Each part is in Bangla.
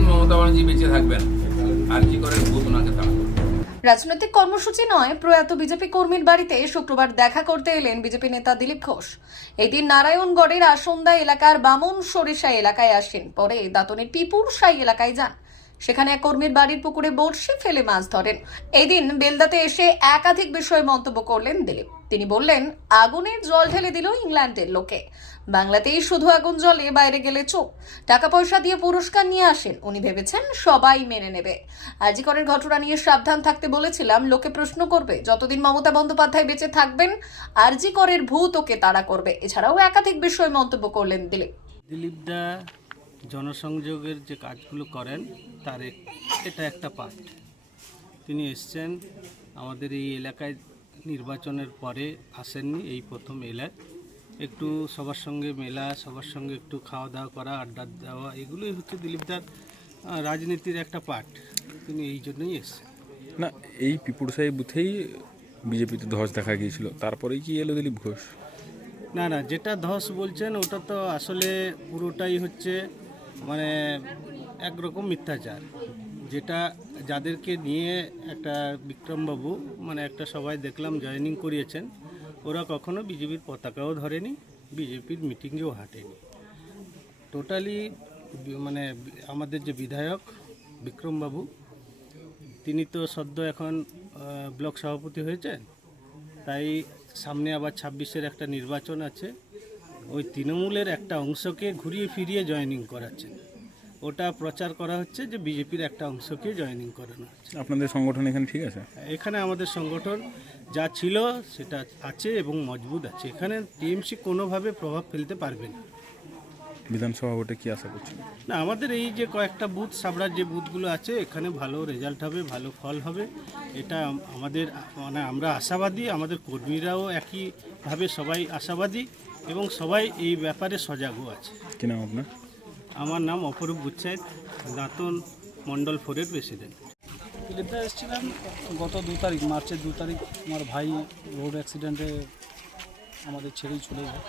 যতদিন মমতা ব্যানার্জি বেঁচে থাকবেন। আর জি করেন ভূত ওনাকে রাজনৈতিক কর্মসূচি নয়, প্রয়াত বিজেপি কর্মীর বাড়িতে শুক্রবার দেখা করতে এলেন বিজেপি নেতা দিলীপ ঘোষ। এদিন নারায়ণগড়ের আসন্দা এলাকার বামন সরিষা এলাকায় আসেন। পরে দাঁতনের পিপুর সাই এলাকায় যান। সেখানে এক কর্মীর বাড়ির পুকুরে বড়শি ফেলে মাছ ধরেন। এদিন বেলদাতে এসে একাধিক বিষয়ে মন্তব্য করলেন দিলীপ। তিনি বললেন, আগুনের জল ঢেলে দিল ইংল্যান্ডের লোকে। বাংলাতেই শুধু আগুন জলে বাইরে গেলে চোখ। টাকা পয়সা দিয়ে পুরস্কার নিয়ে আসেন, উনি ভেবেছেন সবাই মেনে নেবে। আজিকরের ঘটনা নিয়ে সাবধান থাকতে বলেছিলাম, লোকে প্রশ্ন করবে, যতদিন মমতা বন্দ্যোপাধ্যায় বেঁচে থাকবেন আরজি করের ভূত ওকে তাড়া করবে। এছাড়াও একাধিক বিষয় মন্তব্য করলেন দিলীপ। দিলীপ দা জনসংযোগের যে কাজগুলো করেন, তার এটা একটা পার্ট তিনি এসছেন, আমাদের এই এলাকায় নির্বাচনের পরে আসেননি, এই প্রথম এলায় একটু সবার সঙ্গে মেলা সবার সঙ্গে একটু খাওয়া দাওয়া করা আড্ডা দেওয়া এগুলোই হচ্ছে দিলীপদার রাজনীতির একটা পার্ট তিনি এই জন্যই এসছেন। না এই পিপুরসাহি বুথেই বিজেপিতে ধস দেখা গিয়েছিল। তারপরেই কি এলো দিলীপ ঘোষ? না না যেটা ধস বলছেন ওটা তো আসলে পুরোটাই হচ্ছে মানে একরকম মিথ্যাচার। যেটা যাদেরকে নিয়ে একটা বিক্রমবাবু মানে একটা সবাই দেখলাম জয়েনিং করিয়েছেন ওরা কখনো বিজেপির পতাকাও ধরেনি বিজেপির মিটিংয়েও হাঁটেনি। টোটালি মানে আমাদের যে বিধায়ক বিক্রমবাবু তিনি তো সদ্য এখন ব্লক সভাপতি হয়েছেন। তাই সামনে আবার ছাব্বিশের একটা নির্বাচন আছে। ওই তৃণমূলের একটা অংশকে ঘুরিয়ে ফিরিয়ে জয়েনিং করাচ্ছেন। ওটা প্রচার করা হচ্ছে যে বিজেপির একটা অংশকে জয়েনিং করানো হচ্ছে। আপনাদের সংগঠন এখানে ঠিক আছে? এখানে আমাদের সংগঠন যা ছিল সেটা আছে এবং মজবুত আছে। এখানে টিএমসি কোনোভাবে প্রভাব ফেলতে পারবে না। বিধানসভা ভোটে কি আশা করছেন? না আমাদের এই যে কয়েকটা বুথ সাবড়ার যে বুথগুলো আছে এখানে ভালো রেজাল্ট হবে ভালো ফল হবে। এটা আমাদের মানে আমরা আশাবাদী আমাদের কর্মীরাও একইভাবে সবাই আশাবাদী এবং সবাই এই ব্যাপারে সজাগও আছে। কি নাম আপনার? আমার নাম অপরূপ গুচ্ছাইত দাঁতন মণ্ডল ফোরের প্রেসিডেন্ট। দিলীপদা এসেছিলাম গত দু তারিখ মার্চের দু তারিখ আমার ভাই রোড অ্যাক্সিডেন্টে আমাদের ছেড়েই চলে যায়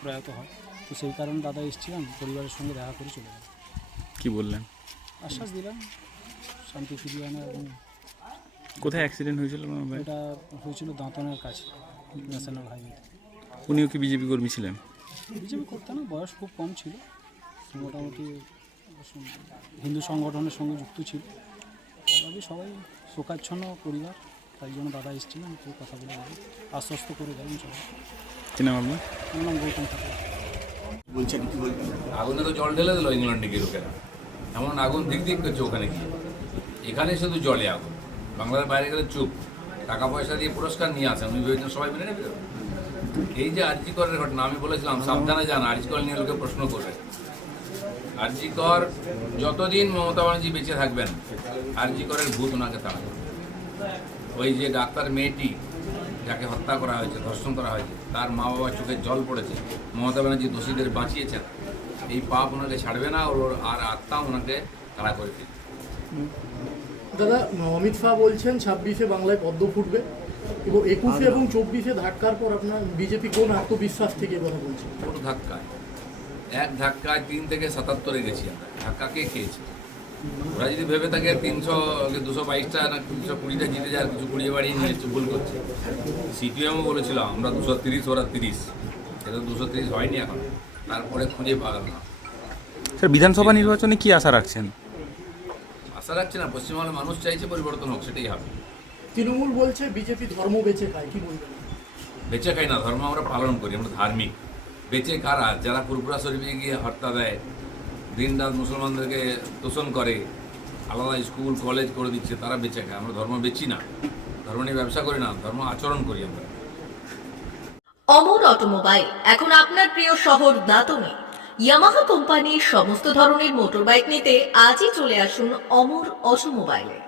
প্রয়াত হয়। তো সেই কারণে দাদা এসেছিলাম পরিবারের সঙ্গে দেখা করে চলে গেলাম। কি বললেন? আশ্বাস দিলাম শান্তি ফিরিয়ে আনা এবং কোথায় অ্যাক্সিডেন্ট হয়েছিল? এটা হয়েছিল দাঁতনের কাছে ন্যাশনাল হাইওয়ে উনিও কি বিজেপি কর্মী ছিলেন? বিজেপি করতে না বয়স খুব কম ছিল। মোটামুটি হিন্দু সংগঠনের সঙ্গে যুক্ত ছিল। তথাপি সবাই শোকাচ্ছন্ন পরিবার তাই জন্য দাদা এসেছিলাম একটু কথা বলে গেলাম আশ্বস্ত করে গেলাম সবাই। কি নাম আপনার? আমার নাম গৌতম ঠাকুর। আগুনে তো জল ঢেলে দিল ইংল্যান্ডে গিয়ে লোকেরা। এমন আগুন দিক দিক করছে ওখানে গিয়ে। এখানে শুধু জলে আগুন। বাংলার বাইরে গেলে চুপ। টাকা পয়সা দিয়ে পুরস্কার নিয়ে আসেন। উনি ভেবেছেন সবাই মেনে নেবে। এই যে আরজি করের ঘটনা আমি বলেছিলাম সাবধানে যান আরজি কর নিয়ে লোকে প্রশ্ন করবে। আরজি কর যতদিন মমতা ব্যানার্জি বেঁচে থাকবেন আরজি করের ভূত ওনাকে তাড়া করবে। ওই যে ডাক্তার মেয়েটি যাকে হত্যা করা হয়েছে ধর্ষণ করা হয়েছে তার মা বাবার চোখে জল পড়েছে মমতা ব্যানার্জি দোষীদের বাঁচিয়েছেন। এই পাপ ওনাকে ছাড়বে না ওর আর আত্মা ওনাকে তাড়া করে দাদা অমিত শাহ বলছেন ছাব্বিশে বাংলায় পদ্ম ফুটবে এবং একুশে এবং চব্বিশে ধাক্কার পর আপনার বিজেপি কোন আত্মবিশ্বাস থেকে কথা বলছেন কোনো ধাক্কায়। এক ধাক্কায় তিন থেকে সাতাত্তরে গেছি আমরা। ধাক্কা কে খেয়েছি? ওরা যদি ভেবে থাকে তিনশো দুশো বাইশটা না তিনশো কুড়িটা জিতে যায় কিছু কুড়িয়ে বাড়িয়ে নিয়ে এসছে ভুল করছে। সিপিএমও বলেছিল আমরা দুশো তিরিশ ওরা তিরিশ। এটা দুশো তিরিশ হয়নি এখন। তারপরে খুঁজে পাওয়া না। স্যার বিধানসভা নির্বাচনে কি আশা রাখছেন? আশা রাখছি না পশ্চিমবাংলার মানুষ চাইছে পরিবর্তন হোক সেটাই হবে। তৃণমূল বলছে বিজেপি ধর্ম বেঁচে খায়। কি বলবেন? বেঁচে খাই না ধর্ম আমরা পালন করি আমরা ধার্মিক। বেঁচে কারা? যারা পুরপুরা শরীফে গিয়ে হত্যা দেয় দিন রাত মুসলমানদেরকে তোষণ করে, আলাদা স্কুল, কলেজ করে দিচ্ছে, তারা বেঁচে খায়। আমরা ধর্ম বেচি না। ধর্ম নিয়ে ব্যবসা করি না, ধর্ম আচরণ করি আমরা। অমর অটোমোবাইল, এখন আপনার প্রিয় শহর দাতনে। ইয়ামাহা কোম্পানির সমস্ত ধরনের মোটরবাইক নিতে আজই চলে আসুন অমর অটোমোবাইলে।